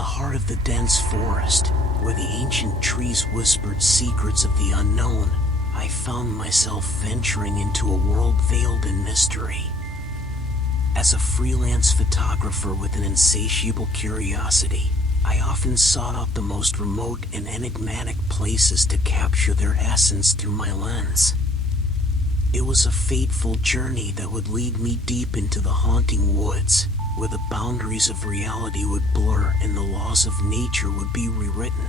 the heart of the dense forest, where the ancient trees whispered secrets of the unknown, I found myself venturing into a world veiled in mystery. As a freelance photographer with an insatiable curiosity, I often sought out the most remote and enigmatic places to capture their essence through my lens. It was a fateful journey that would lead me deep into the haunting woods, where the boundaries of reality would blur and the laws of nature would be rewritten.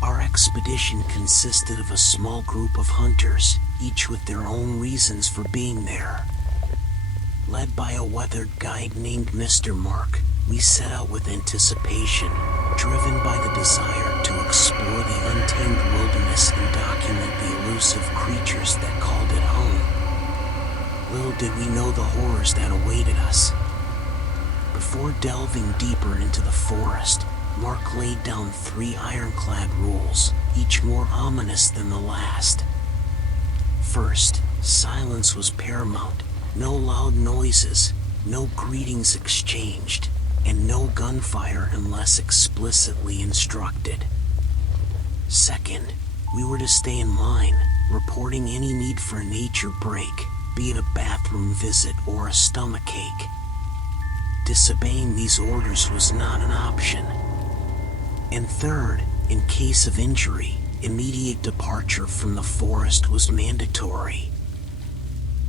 Our expedition consisted of a small group of hunters, each with their own reasons for being there. Led by a weathered guide named Mr. Mark, we set out with anticipation, driven by the desire to explore the untamed wilderness and document the elusive creatures that called it home. Little did we know the horrors that awaited us. Before delving deeper into the forest, Mark laid down 3 ironclad rules, each more ominous than the last. First, silence was paramount. No loud noises, no greetings exchanged, and no gunfire unless explicitly instructed. Second, we were to stay in line, reporting any need for a nature break, be it a bathroom visit or a stomachache. Disobeying these orders was not an option. And third, in case of injury, immediate departure from the forest was mandatory.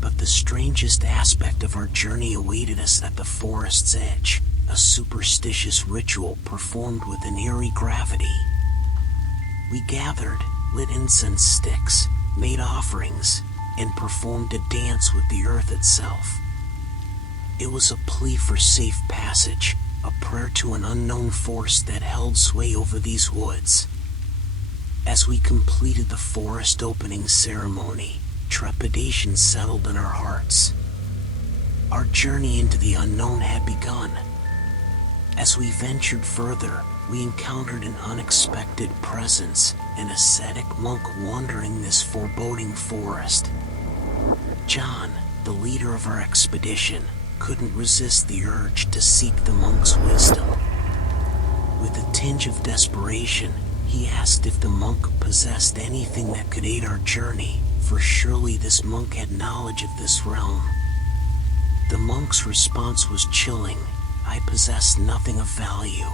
But the strangest aspect of our journey awaited us at the forest's edge, a superstitious ritual performed with an eerie gravity. We gathered, lit incense sticks, made offerings, and performed a dance with the earth itself. It was a plea for safe passage, a prayer to an unknown force that held sway over these woods. As we completed the forest opening ceremony, trepidation settled in our hearts. Our journey into the unknown had begun. As we ventured further, we encountered an unexpected presence, an ascetic monk wandering this foreboding forest. John, the leader of our expedition, couldn't resist the urge to seek the monk's wisdom. With a tinge of desperation, he asked if the monk possessed anything that could aid our journey, for surely this monk had knowledge of this realm. The monk's response was chilling. I possess nothing of value.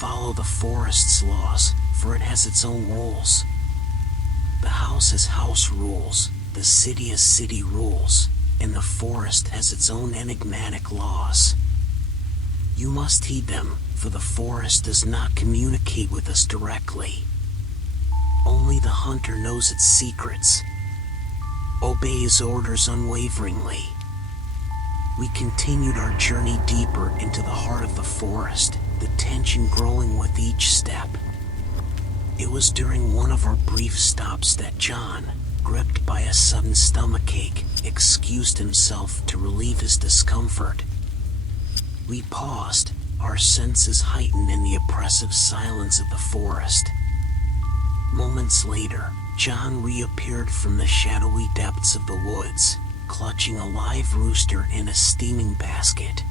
Follow the forest's laws, for it has its own rules. The house has house rules, the city has city rules, and the forest has its own enigmatic laws. You must heed them, for the forest does not communicate with us directly. Only the hunter knows its secrets. Obey his orders unwaveringly. We continued our journey deeper into the heart of the forest, the tension growing with each step. It was during one of our brief stops that John, gripped by a sudden stomachache, excused himself to relieve his discomfort. We paused, our senses heightened in the oppressive silence of the forest. Moments later, John reappeared from the shadowy depths of the woods, clutching a live rooster in a steaming basket.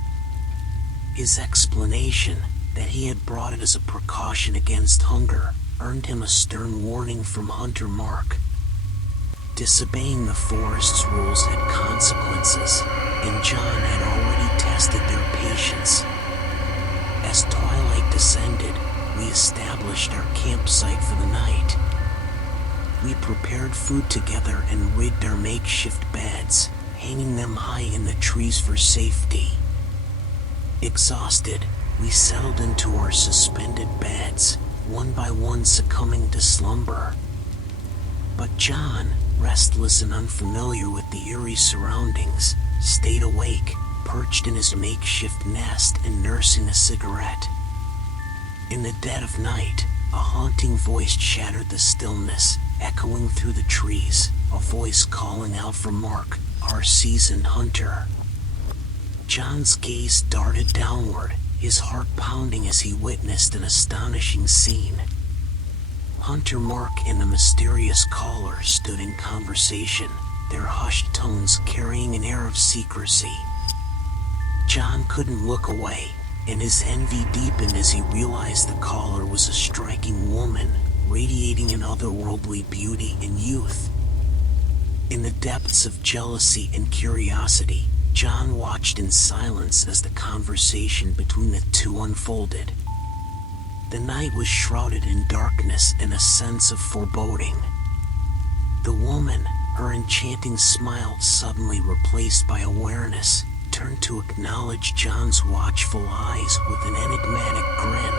His explanation, that he had brought it as a precaution against hunger, earned him a stern warning from Hunter Mark. Disobeying the forest's rules had consequences, and John had already tested their patience. As twilight descended, we established our campsite for the night. We prepared food together and rigged our makeshift beds, hanging them high in the trees for safety. Exhausted, we settled into our suspended beds, one by one succumbing to slumber. But John, restless and unfamiliar with the eerie surroundings, stayed awake, perched in his makeshift nest and nursing a cigarette. In the dead of night, a haunting voice shattered the stillness, echoing through the trees, a voice calling out for Mark, our seasoned hunter. John's gaze darted downward, his heart pounding as he witnessed an astonishing scene. Hunter Mark and the mysterious caller stood in conversation, their hushed tones carrying an air of secrecy. John couldn't look away, and his envy deepened as he realized the caller was a striking woman, radiating an otherworldly beauty and youth. In the depths of jealousy and curiosity, John watched in silence as the conversation between the two unfolded. The night was shrouded in darkness and a sense of foreboding. The woman, her enchanting smile suddenly replaced by awareness, turned to acknowledge John's watchful eyes with an enigmatic grin.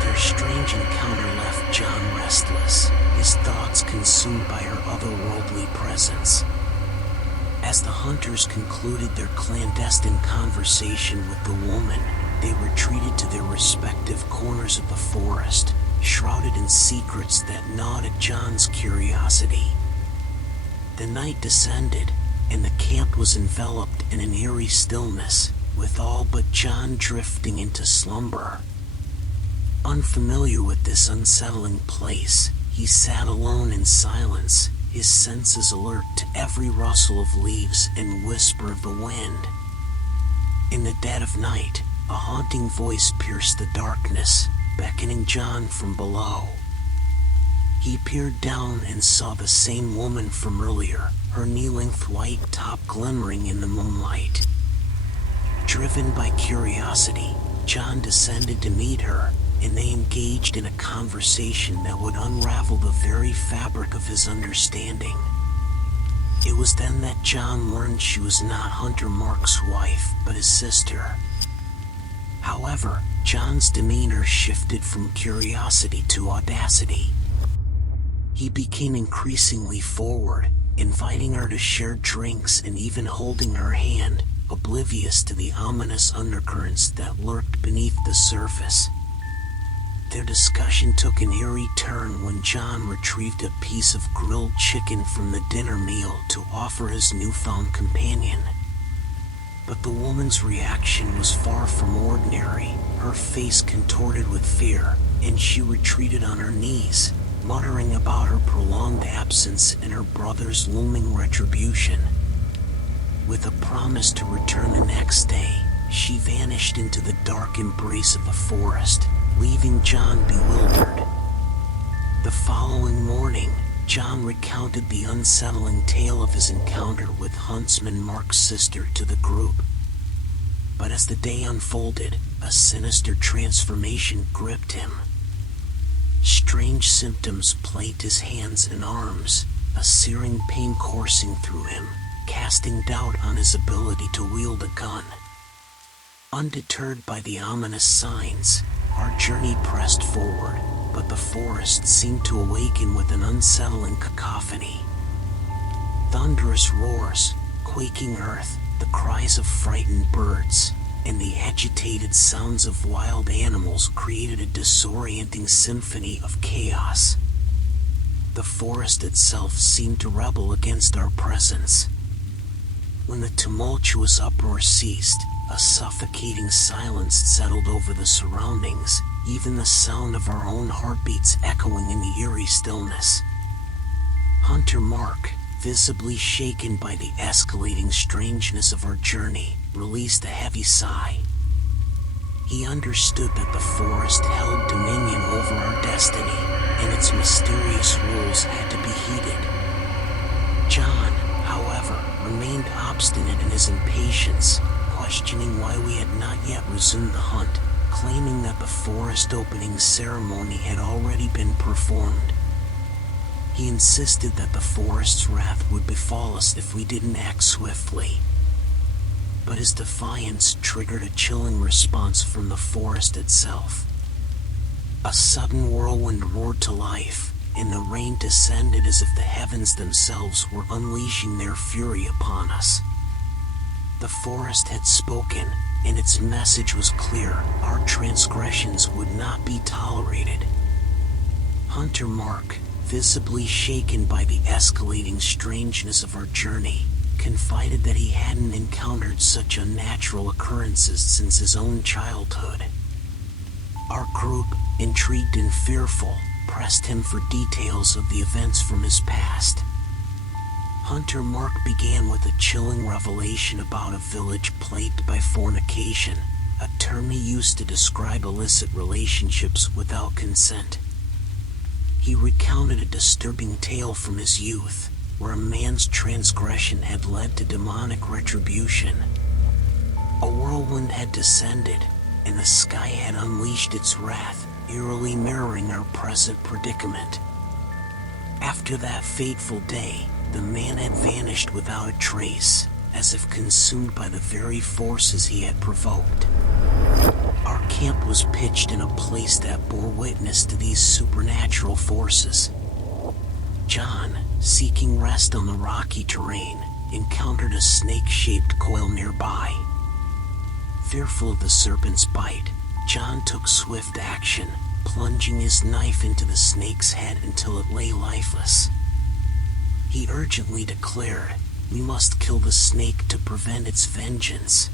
Their strange encounter left John restless, his thoughts consumed by her otherworldly presence. As the hunters concluded their clandestine conversation with the woman, they retreated to their respective corners of the forest, shrouded in secrets that gnawed at John's curiosity. The night descended, and the camp was enveloped in an eerie stillness, with all but John drifting into slumber. Unfamiliar with this unsettling place, he sat alone in silence, his senses alert to every rustle of leaves and whisper of the wind. In the dead of night, a haunting voice pierced the darkness, beckoning John from below. He peered down and saw the same woman from earlier, her knee-length white top glimmering in the moonlight. Driven by curiosity, John descended to meet her, and they engaged in a conversation that would unravel the very fabric of his understanding. It was then that John learned she was not Hunter Mark's wife, but his sister. However, John's demeanor shifted from curiosity to audacity. He became increasingly forward, inviting her to share drinks and even holding her hand, oblivious to the ominous undercurrents that lurked beneath the surface. Their discussion took an eerie turn when John retrieved a piece of grilled chicken from the dinner meal to offer his newfound companion. But the woman's reaction was far from ordinary, her face contorted with fear, and she retreated on her knees, muttering about her prolonged absence and her brother's looming retribution. With a promise to return the next day, she vanished into the dark embrace of the forest, leaving John bewildered. The following morning, John recounted the unsettling tale of his encounter with Huntsman Mark's sister to the group. But as the day unfolded, a sinister transformation gripped him. Strange symptoms plagued his hands and arms, a searing pain coursing through him, casting doubt on his ability to wield a gun. Undeterred by the ominous signs, our journey pressed forward, but the forest seemed to awaken with an unsettling cacophony. Thunderous roars, quaking earth, the cries of frightened birds, and the agitated sounds of wild animals created a disorienting symphony of chaos. The forest itself seemed to rebel against our presence. When the tumultuous uproar ceased, a suffocating silence settled over the surroundings, even the sound of our own heartbeats echoing in the eerie stillness. Hunter Mark, visibly shaken by the escalating strangeness of our journey, released a heavy sigh. He understood that the forest held dominion over our destiny, and its mysterious rules had to be heeded. John, however, remained obstinate in his impatience, questioning why we had not yet resumed the hunt, claiming that the forest opening ceremony had already been performed. He insisted that the forest's wrath would befall us if we didn't act swiftly. But his defiance triggered a chilling response from the forest itself. A sudden whirlwind roared to life, and the rain descended as if the heavens themselves were unleashing their fury upon us. The forest had spoken, and its message was clear: our transgressions would not be tolerated. Hunter Mark, visibly shaken by the escalating strangeness of our journey, confided that he hadn't encountered such unnatural occurrences since his own childhood. Our group, intrigued and fearful, pressed him for details of the events from his past. Hunter Mark began with a chilling revelation about a village plagued by fornication, a term he used to describe illicit relationships without consent. He recounted a disturbing tale from his youth, where a man's transgression had led to demonic retribution. A whirlwind had descended, and the sky had unleashed its wrath, eerily mirroring our present predicament. After that fateful day, the man had vanished without a trace, as if consumed by the very forces he had provoked. Our camp was pitched in a place that bore witness to these supernatural forces. John, seeking rest on the rocky terrain, encountered a snake-shaped coil nearby. Fearful of the serpent's bite, John took swift action, plunging his knife into the snake's head until it lay lifeless. He urgently declared, "We must kill the snake to prevent its vengeance."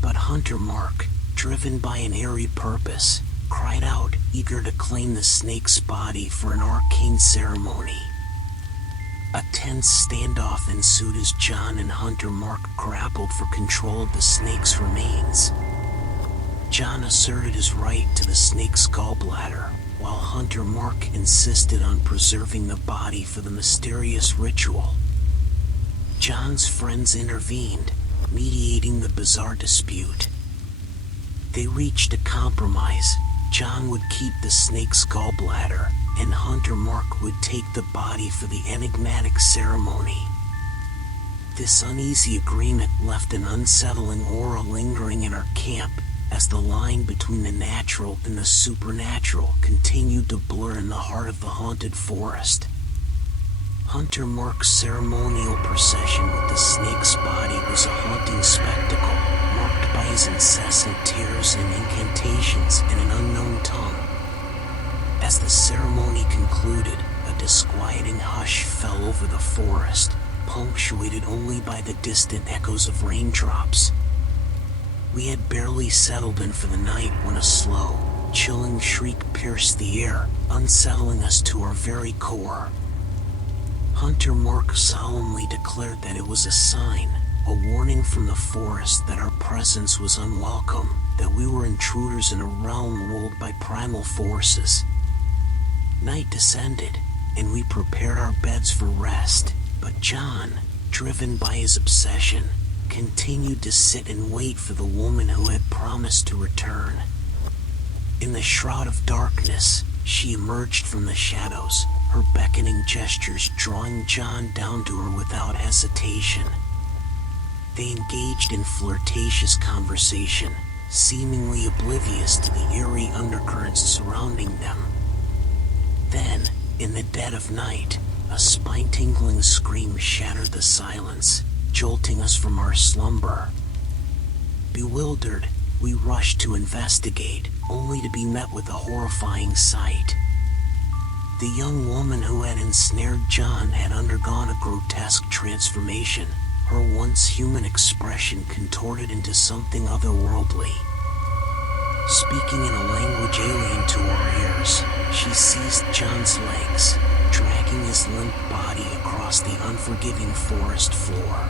But Hunter Mark, driven by an eerie purpose, cried out, eager to claim the snake's body for an arcane ceremony. A tense standoff ensued as John and Hunter Mark grappled for control of the snake's remains. John asserted his right to the snake's gallbladder, while Hunter Mark insisted on preserving the body for the mysterious ritual. John's friends intervened, mediating the bizarre dispute. They reached a compromise. John would keep the snake's gallbladder, and Hunter Mark would take the body for the enigmatic ceremony. This uneasy agreement left an unsettling aura lingering in our camp, as the line between the natural and the supernatural continued to blur in the heart of the haunted forest. Hunter Mark's ceremonial procession with the snake's body was a haunting spectacle, marked by his incessant tears and incantations in an unknown tongue. As the ceremony concluded, a disquieting hush fell over the forest, punctuated only by the distant echoes of raindrops. We had barely settled in for the night when a slow, chilling shriek pierced the air, unsettling us to our very core. Hunter Mark solemnly declared that it was a sign, a warning from the forest that our presence was unwelcome, that we were intruders in a realm ruled by primal forces. Night descended, and we prepared our beds for rest, but John, driven by his obsession, continued to sit and wait for the woman who had promised to return. In the shroud of darkness, she emerged from the shadows, her beckoning gestures drawing John down to her without hesitation. They engaged in flirtatious conversation, seemingly oblivious to the eerie undercurrents surrounding them. Then, in the dead of night, a spine-tingling scream shattered the silence, jolting us from our slumber. Bewildered, we rushed to investigate, only to be met with a horrifying sight. The young woman who had ensnared John had undergone a grotesque transformation, her once human expression contorted into something otherworldly. Speaking in a language alien to our ears, she seized John's legs, dragging his limp body across the unforgiving forest floor.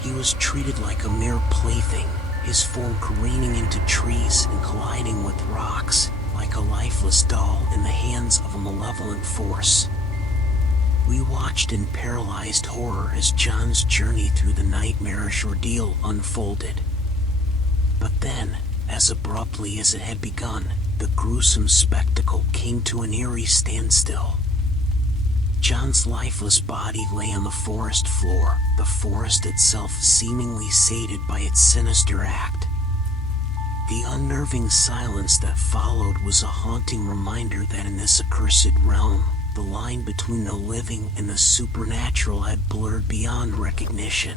He was treated like a mere plaything, his form careening into trees and colliding with rocks, like a lifeless doll in the hands of a malevolent force. We watched in paralyzed horror as John's journey through the nightmarish ordeal unfolded. But then, as abruptly as it had begun, the gruesome spectacle came to an eerie standstill. John's lifeless body lay on the forest floor, the forest itself seemingly sated by its sinister act. The unnerving silence that followed was a haunting reminder that in this accursed realm, the line between the living and the supernatural had blurred beyond recognition.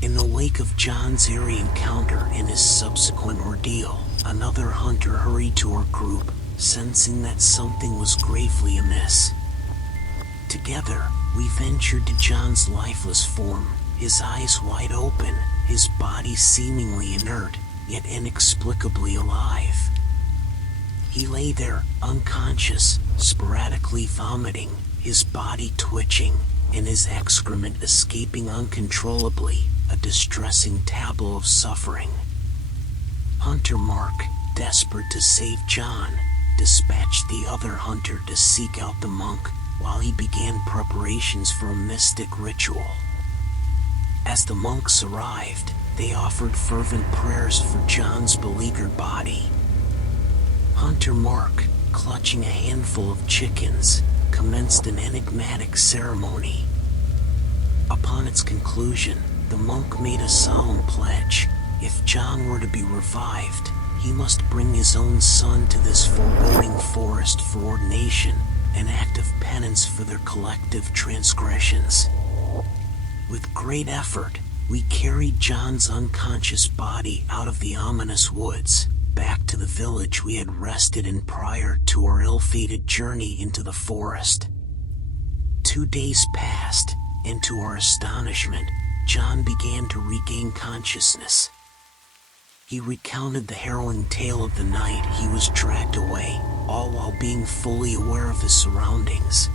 In the wake of John's eerie encounter and his subsequent ordeal, another hunter hurried to our group, sensing that something was gravely amiss. Together, we ventured to John's lifeless form, his eyes wide open, his body seemingly inert, yet inexplicably alive. He lay there, unconscious, sporadically vomiting, his body twitching, and his excrement escaping uncontrollably, a distressing tableau of suffering. Hunter Mark, desperate to save John, dispatched the other hunter to seek out the monk while he began preparations for a mystic ritual. As the monks arrived, they offered fervent prayers for John's beleaguered body. Hunter Mark, clutching a handful of chickens, commenced an enigmatic ceremony. Upon its conclusion, the monk made a solemn pledge. If John were to be revived, he must bring his own son to this foreboding forest for ordination, an act of penance for their collective transgressions. With great effort, we carried John's unconscious body out of the ominous woods, back to the village we had rested in prior to our ill-fated journey into the forest. 2 days passed, and to our astonishment, John began to regain consciousness. He recounted the harrowing tale of the night he was dragged away, all while being fully aware of his surroundings.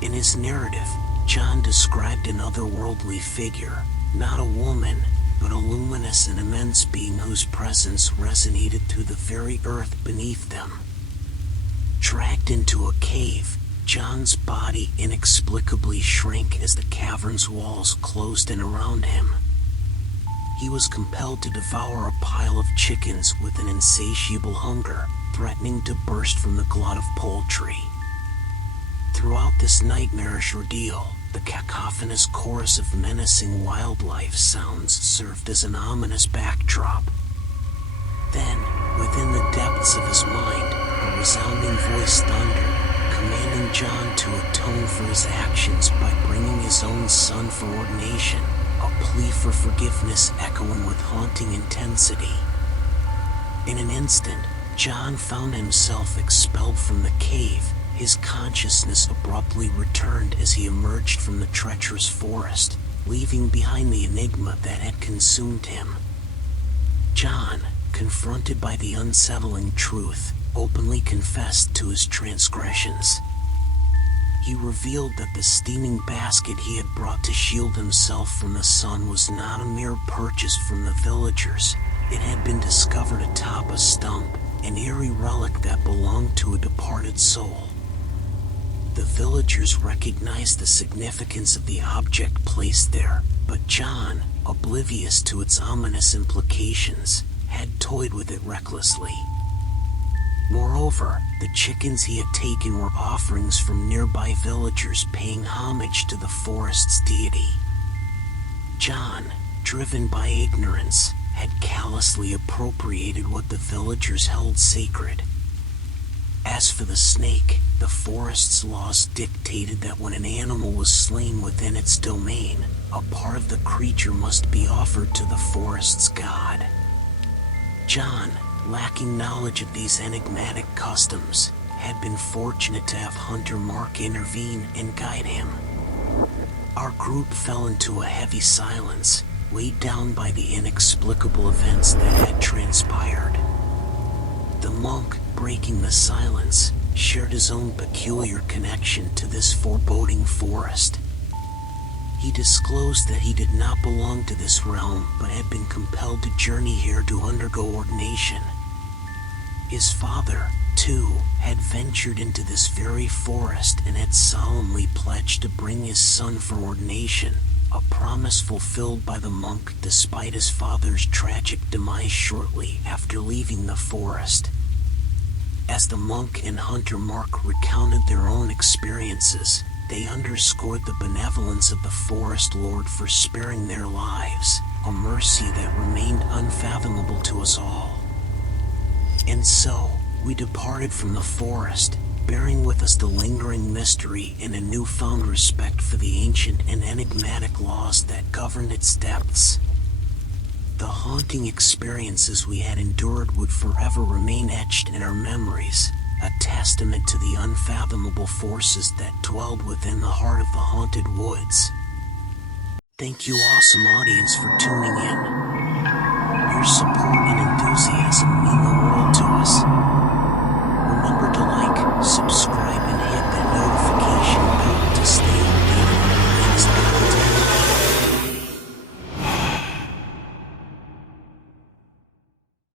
In his narrative, John described an otherworldly figure, not a woman, but a luminous and immense being whose presence resonated through the very earth beneath them. Dragged into a cave, John's body inexplicably shrank as the cavern's walls closed in around him. He was compelled to devour a pile of chickens with an insatiable hunger, threatening to burst from the glut of poultry. Throughout this nightmarish ordeal, the cacophonous chorus of menacing wildlife sounds served as an ominous backdrop. Then, within the depths of his mind, a resounding voice thundered, commanding John to atone for his actions by bringing his own son for ordination, a plea for forgiveness echoing with haunting intensity. In an instant, John found himself expelled from the cave. His consciousness abruptly returned as he emerged from the treacherous forest, leaving behind the enigma that had consumed him. John, confronted by the unsettling truth, openly confessed to his transgressions. He revealed that the steaming basket he had brought to shield himself from the sun was not a mere purchase from the villagers. It had been discovered atop a stump, an eerie relic that belonged to a departed soul. The villagers recognized the significance of the object placed there, but John, oblivious to its ominous implications, had toyed with it recklessly. Moreover, the chickens he had taken were offerings from nearby villagers paying homage to the forest's deity. John, driven by ignorance, had callously appropriated what the villagers held sacred. As for the snake, the forest's laws dictated that when an animal was slain within its domain, a part of the creature must be offered to the forest's god. John, lacking knowledge of these enigmatic customs, had been fortunate to have Hunter Mark intervene and guide him. Our group fell into a heavy silence, weighed down by the inexplicable events that had transpired. The monk, breaking the silence, shared his own peculiar connection to this foreboding forest. He disclosed that he did not belong to this realm but had been compelled to journey here to undergo ordination. His father, too, had ventured into this very forest and had solemnly pledged to bring his son for ordination, a promise fulfilled by the monk despite his father's tragic demise shortly after leaving the forest. As the monk and Hunter Mark recounted their own experiences, they underscored the benevolence of the forest lord for sparing their lives, a mercy that remained unfathomable to us all. And so, we departed from the forest, bearing with us the lingering mystery and a newfound respect for the ancient and enigmatic laws that governed its depths. The haunting experiences we had endured would forever remain etched in our memories, a testament to the unfathomable forces that dwelled within the heart of the haunted woods. Thank you, awesome audience, for tuning